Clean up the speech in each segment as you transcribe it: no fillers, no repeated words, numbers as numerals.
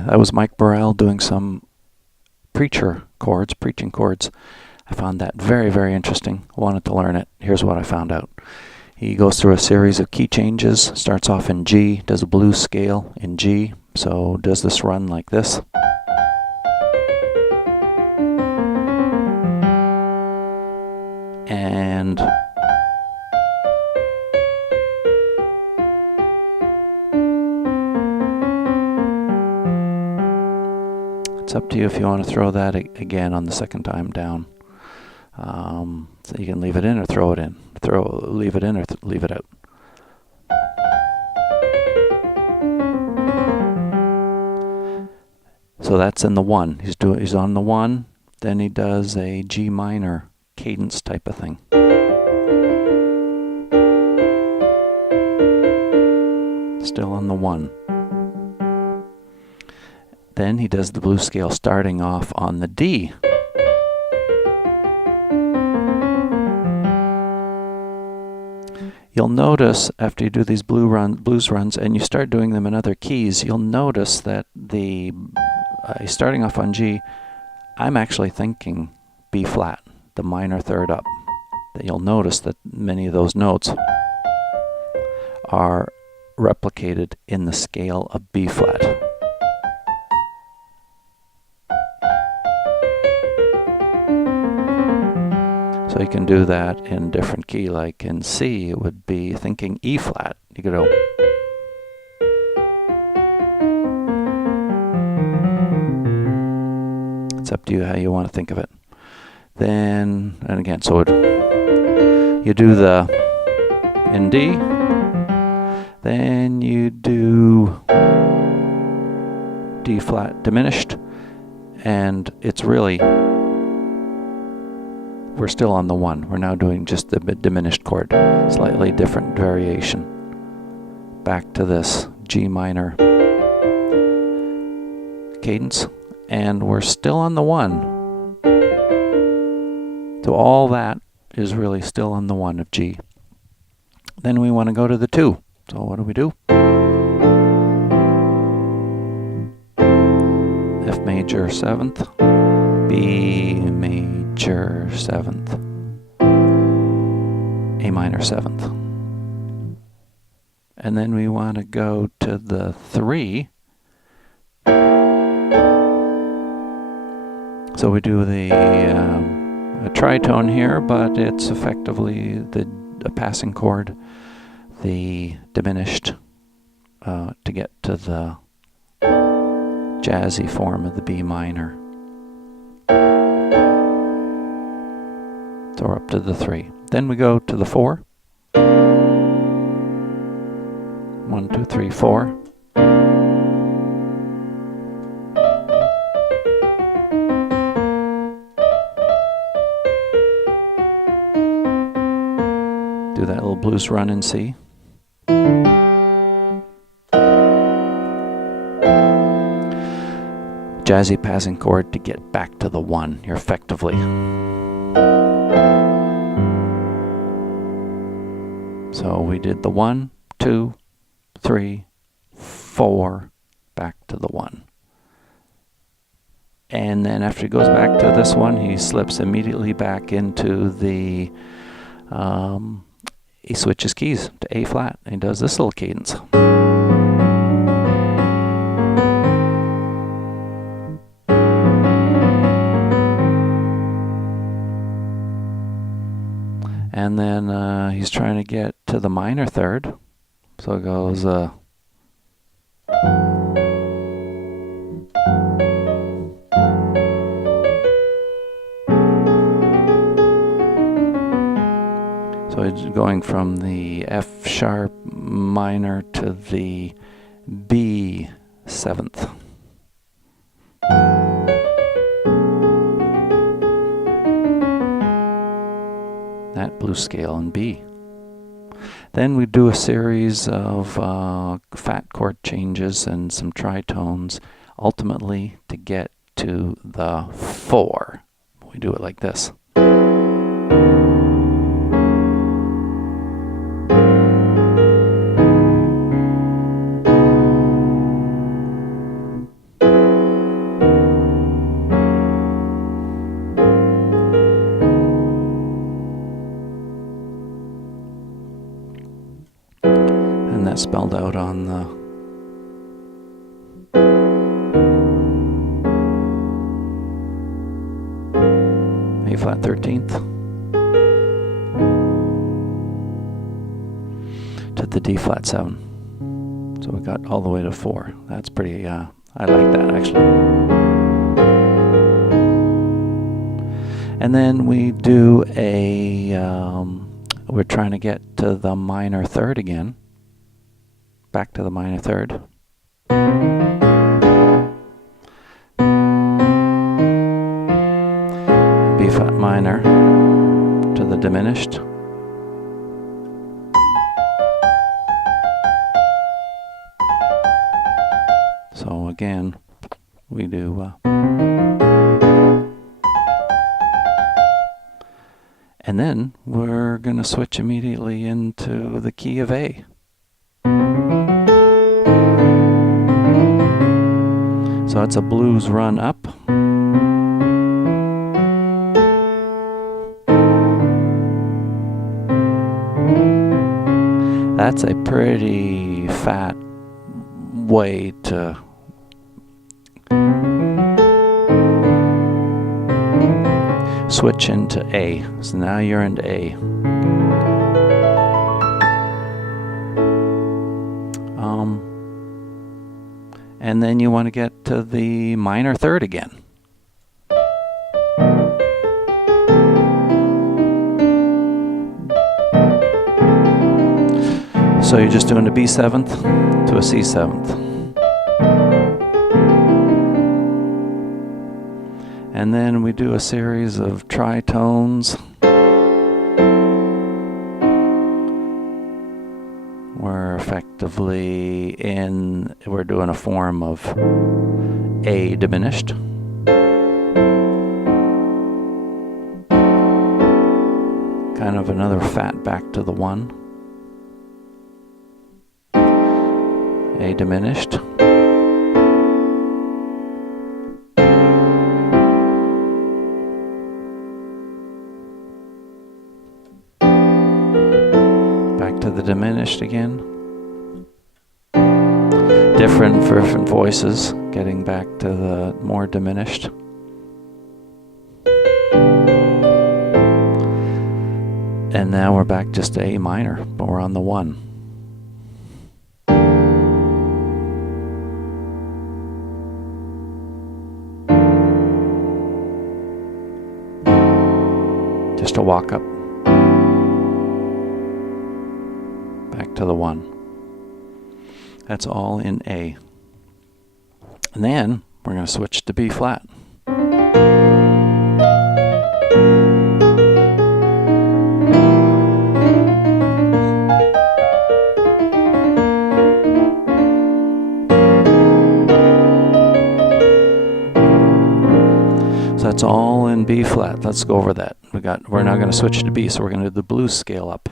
Okay, that was Mike Bereal doing some preaching chords. I found that very, very interesting. Wanted to learn it. Here's what I found out. He goes through a series of key changes, starts off in G, does a blues scale in G, so does this run like this. And it's up to you if you want to throw that again on the second time down. So you can leave it in or throw it in. Leave it in or leave it out. So that's in the 1. He's on the 1. Then he does a G minor cadence type of thing. Still on the 1. Then he does the blues scale starting off on the D. You'll notice after you do these blues runs and you start doing them in other keys, you'll notice that starting off on G, I'm actually thinking B flat, the minor third up. That you'll notice that many of those notes are replicated in the scale of B flat. So you can do that in different key, like in C, it would be thinking E flat. You could go. It's up to you how you want to think of it. Then, and again, so you do the in D, then you do D flat diminished, and it's really, we're still on the 1. We're now doing just the diminished chord, slightly different variation. Back to this G minor cadence, and we're still on the 1. So all that is really still on the 1 of G. Then we want to go to the 2. So what do? F major 7th, B major 7th, A minor 7th. And then we want to go to the 3. So we do a tritone here, but it's effectively a passing chord, the diminished, to get to the jazzy form of the B minor. So we're up to the 3. Then we go to the 4. 1, 2, 3, 4. Do that little blues run in C. Jazzy passing chord to get back to the 1. You're effectively. So we did the 1, 2, 3, 4, back to the 1. And then after he goes back to this one, he slips immediately back into the, he switches keys to A flat, and he does this little cadence. And then he's trying to get to the minor third. So it goes, so it's going from the F sharp minor to the B 7th. That blues scale in B. Then we do a series of fat chord changes and some tritones, ultimately to get to the 4. We do it like this. spelled out on the A flat 13th to the D flat 7. So we got all the way to 4. That's pretty, I like that actually. And then we do a, we're trying to get to the minor third again. Back to the minor third. B flat minor to the diminished. So again, we do and then we're going to switch immediately into the key of A. So it's a blues run up. That's a pretty fat way to switch into A. So now you're into A. And then you want to get to the minor third again. So you're just doing a B7th to a C7th. And then we do a series of tritones. We're effectively we're doing a form of A diminished. Kind of another fat back to the 1. A diminished. Back to the diminished again. Different for different voices, getting back to the more diminished. And now we're back just to A minor, but we're on the 1. Just a walk up. Back to the 1. That's all in A. And then we're going to switch to B flat. So that's all in B flat. Let's go over that. We're now going to switch to B, so we're going to do the blues scale up.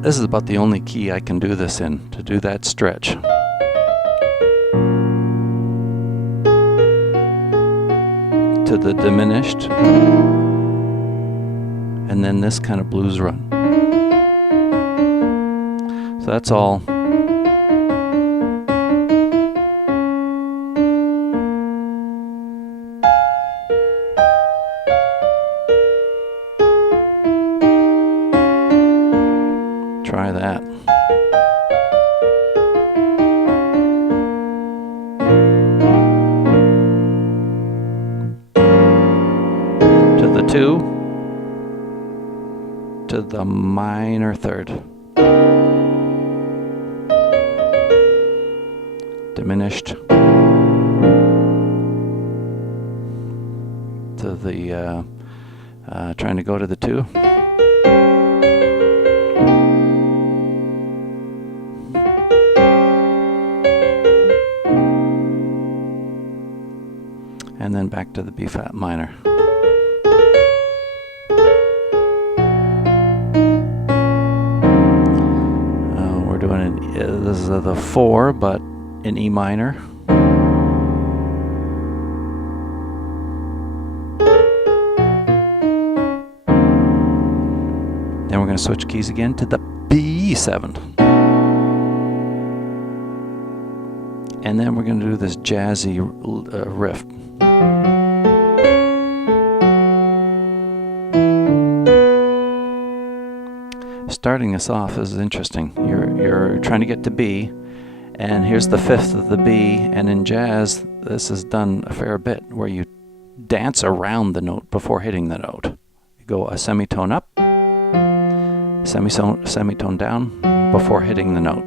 This is about the only key I can do this in, to do that stretch. To the diminished. And then this kind of blues run. So that's all. Try that. To the 2, to the minor third. Diminished. To the, trying to go to the 2. And then back to the B flat minor. We're doing this is the 4, but in E minor. Then we're going to switch keys again to the B7. And then we're going to do this jazzy riff. Starting this off is interesting. You're trying to get to B, and here's the fifth of the B, and in jazz this is done a fair bit where you dance around the note before hitting the note. You go a semitone up, semitone down before hitting the note.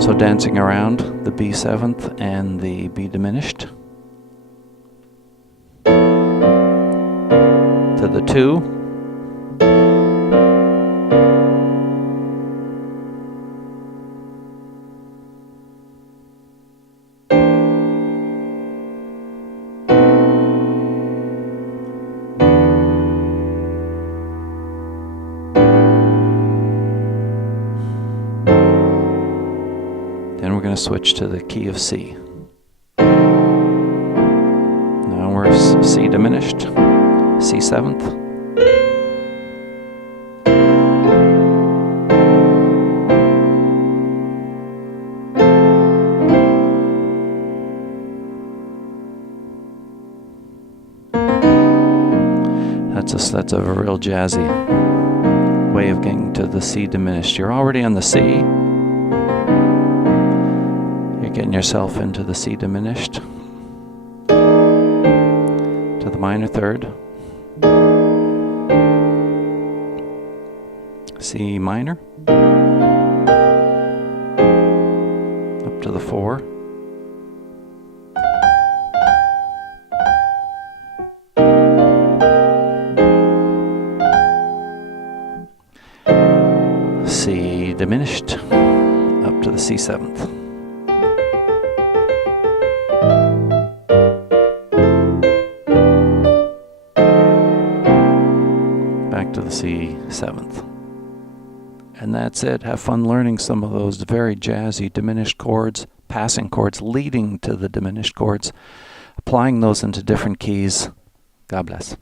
So dancing around the B7th and the B diminished to the 2, then we're going to switch to the key of C. Now we're C diminished, C7th. That's a real jazzy way of getting to the C diminished. You're already on the C. Getting yourself into the C diminished, to the minor third, C minor, up to the 4, C diminished, up to the C7th. To the C7th. And that's it. Have fun learning some of those very jazzy diminished chords, passing chords leading to the diminished chords, applying those into different keys. God bless.